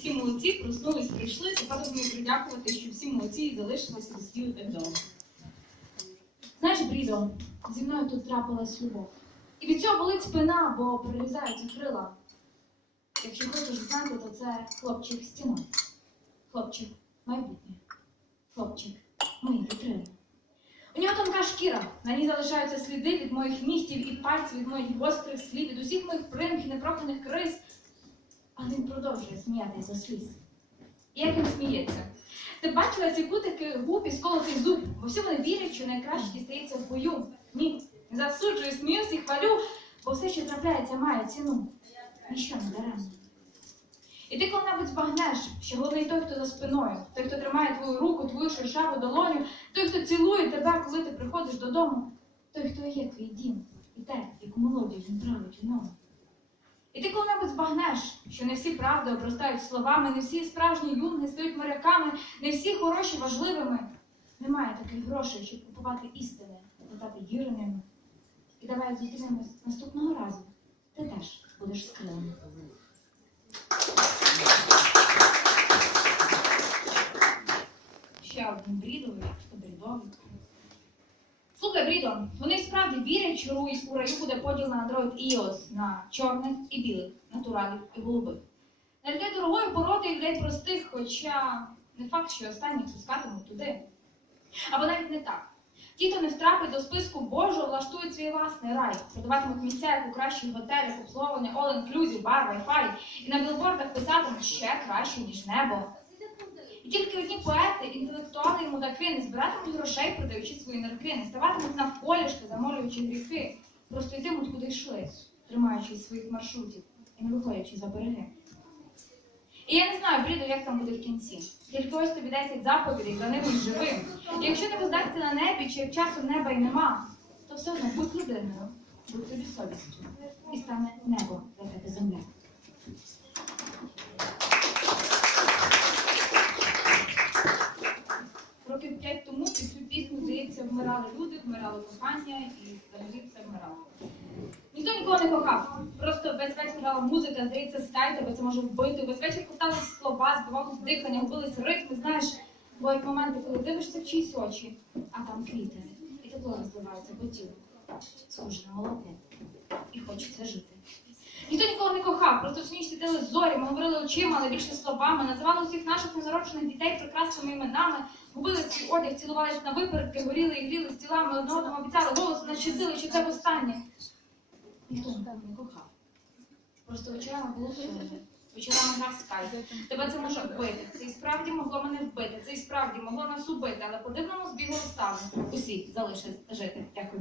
всі молодці, проснулись, прийшли, тепер ми придякувати, що всі молодці і залишилися стілу так довго. Знаєш, Брідо, зі мною тут трапилась любов. І від цього болить спина, бо перерізаються крила. Якщо хочеш знати, то це хлопчик стіна. Хлопчик майбутнє. Хлопчик мої вітрини. У нього тонка шкіра, на ній залишаються сліди від моїх нігтів і пальців, від моїх гострих слів, від усіх моїх примх і непроханих крис. Але він продовжує сміятися сліз. І як він сміється? Ти бачила ці кутики губ і сколотий зуб, бо всі вони вірять, що найкраще дістається в бою. Ні, засуджую, сміюсь і хвалю, бо все, що трапляється, має ціну. Ніщо не даремно. І ти коли-небудь збагнеш, що головний той, хто за спиною, той, хто тримає твою руку, твою шершаву долоню, той, хто цілує тебе, коли ти приходиш додому, той, хто є твій дім, і те, яку мелодію він править у ньому. І ти коли-небудь збагнеш, що не всі правди обростають словами, не всі справжні юнги стають моряками, не всі хороші важливими. Немає таких грошей, щоб купувати істини, летати віреними. І давай зустрінемось наступного разу. Ти теж будеш з. Ще один брідовий, брідовий. Слухай, Брідо, вони справді вірять, що руй- у раю буде поділ на Android iOS, на чорних і білих, натуралів і голубих. На людей дорогої породи і людей простих, хоча не факт, що останні пускатимуть туди. Або навіть не так. Ті, хто не втрапить до списку Божого, влаштують свій власний рай, продаватимуть місця, як у кращих готелях, обслуговування, all-inclusive, бар, Wi-Fi, і на білбордах писатимуть ще краще, ніж небо. І тільки одні поети, інтелектуали і мудаки не збиратимуть грошей, продаючи свої нирки, не ставатимуть навколішки, замолюючи гріхи, просто йтимуть куди йшли, тримаючись своїх маршрутів і не виходячи за береги. І я не знаю, Бріду, як там буде в кінці. Тільки ось тобі 10 заповідей, за ними живим. І якщо не воздасться на небі, чи як часу неба й нема, то все одно будь людиною, будь собі совістю, і стане небо для тебе земля. Вмирали люди, вмирало кохання і взагалі все вмирало. Ніхто нікого не кохав. Просто весь вечір грала музика, здається, стайте, бо це може вбити. Весь вечір ковтались слова, збивалося дихання, губились ритми. Знаєш, бувають моменти, коли дивишся в чиїсь очі, а там квіти, і тепло розливається по тілу. Схоже на молоде. І хочеться жити. Ніхто нікого не кохав, просто всі ніч зорі, ми говорили очима, але більше словами, називали усіх наших ненароджених дітей прекрасними іменами, губили свій одяг, цілувались на випередки, горіли і гріли з тілами, одне одному обіцяли голосно начистили, що це востаннє. Ніхто не кохав. Просто вечорами було сумно. Вечорами грав скай. Тебе це може вбити. Це і справді могло мене вбити. Це і справді могло нас убити, але по дивному збігу обставин усі залишились жити. Дякую.